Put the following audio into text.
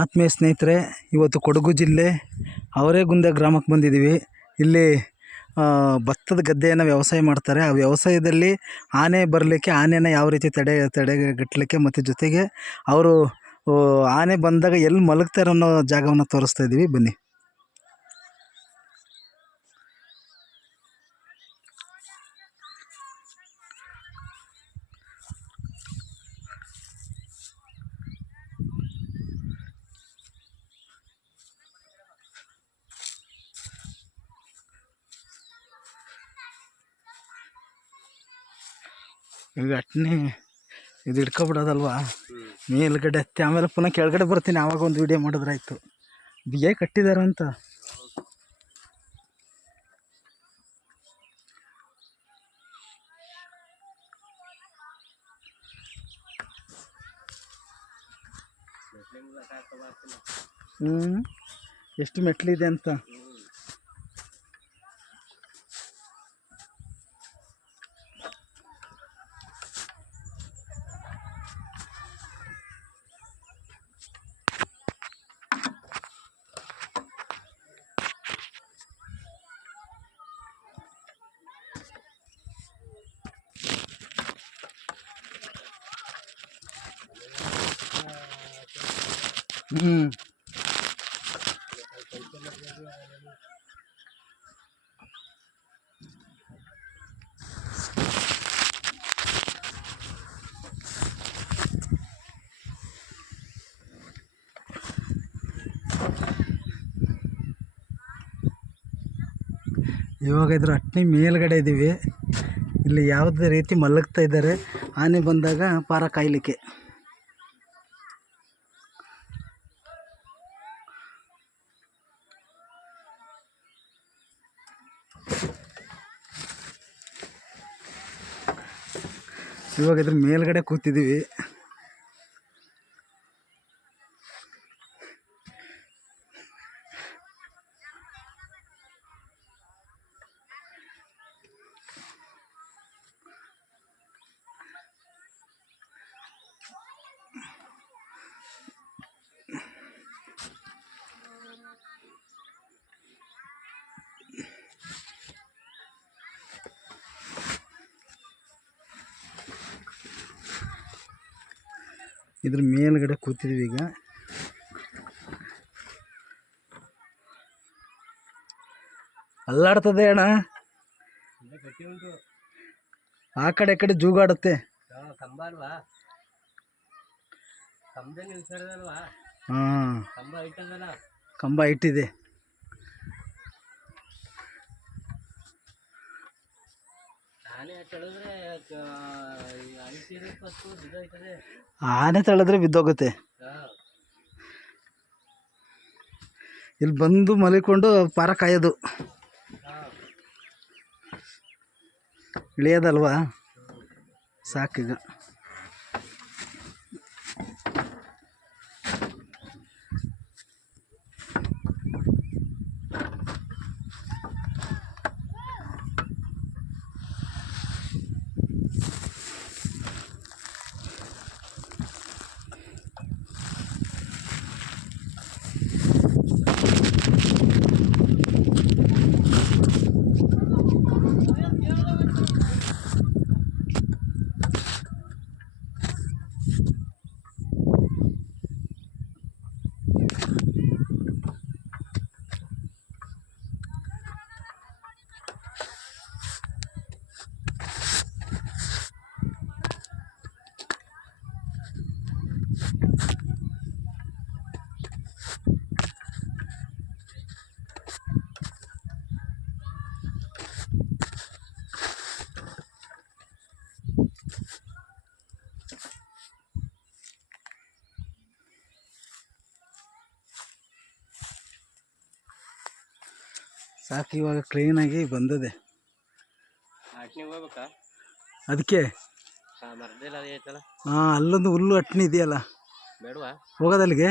ಆತ್ಮೀಯ ಸ್ನೇಹಿತರೆ, ಇವತ್ತು ಕೊಡಗು ಜಿಲ್ಲೆ ಅವರೇಗುಂದೆ ಗ್ರಾಮಕ್ಕೆ ಬಂದಿದ್ದೀವಿ. ಇಲ್ಲಿ ಭತ್ತದ ಗದ್ದೆಯನ್ನು ವ್ಯವಸಾಯ ಮಾಡ್ತಾರೆ. ಆ ವ್ಯವಸಾಯದಲ್ಲಿ ಆನೆ ಬರಲಿಕ್ಕೆ, ಆನೆನ ಯಾವ ರೀತಿ ತಡೆಗಟ್ಟಲಿಕ್ಕೆ ಮತ್ತು ಜೊತೆಗೆ ಅವರು ಆನೆ ಬಂದಾಗ ಎಲ್ಲಿ ಮಲಗ್ತಾರೆ ಅನ್ನೋ ಜಾಗವನ್ನು ತೋರಿಸ್ತಾ ಇದ್ದೀವಿ. ಬನ್ನಿ. ಈಗ ಅಟ್ನಿ ಇದು ಹಿಡ್ಕೊಬಿಡೋದಲ್ವಾ, ಮೇಲ್ಗಡೆ ಹತ್ತಿ ಆಮೇಲೆ ಪುನಃ ಕೆಳಗಡೆ ಬರ್ತೀನಿ. ಆವಾಗ ಒಂದು ವಿಡಿಯೋ ಮಾಡಿದ್ರಾಯ್ತು. ಬಿಗೆ ಕಟ್ಟಿದಾರ ಅಂತ. ಎಷ್ಟು ಮೆಟ್ಲಿದೆ ಅಂತ. ಇವಾಗ ಇದ್ರ ಅಟ್ನಿ ಮೇಲ್ಗಡೆ ಇದ್ದೀವಿ. ಇಲ್ಲಿ ಯಾವುದೇ ರೀತಿ ಮಲಗ್ತಾ ಇದ್ದಾರೆ. ಆನೆ ಬಂದಾಗ ಪಾರ ಕಾಯಲಿಕ್ಕೆ. ಇವಾಗ ಇದ್ರ ಮೇಲ್ಗಡೆ ಕೂತಿದ್ದೀವಿ. ಇದ್ರ ಮೇಲ್ಗಡೆ ಕೂತಿದ್ವಿ. ಈಗ ಅಲ್ಲಾಡ್ತದೆ ಅಣ್ಣ, ಆ ಕಡೆ ಈ ಕಡೆ ಜೂಗಾಡುತ್ತೆ. ಕಂಬ ಇಟ್ಟಿದೆ. ಆನೆ ತಳೆದ್ರೆ ಬಿದ್ದೋಗುತ್ತೆ. ಇಲ್ಲಿ ಬಂದು ಮಲಿಕೊಂಡು ಪಾರ ಕಾಯೋದು, ಇಳಿಯೋದಲ್ವಾ, ಸಾಕೀಗ. ಸಾಕು, ಇವಾಗ ಕ್ಲೀನಾಗಿ ಬಂದದೆ. ಅದಕ್ಕೆ ಅಲ್ಲೊಂದು ಹುಲ್ಲು ಅಟ್ನಿ ಇದೆಯಲ್ಲ, ಹೋಗೋದಲ್ಲಿಗೆ.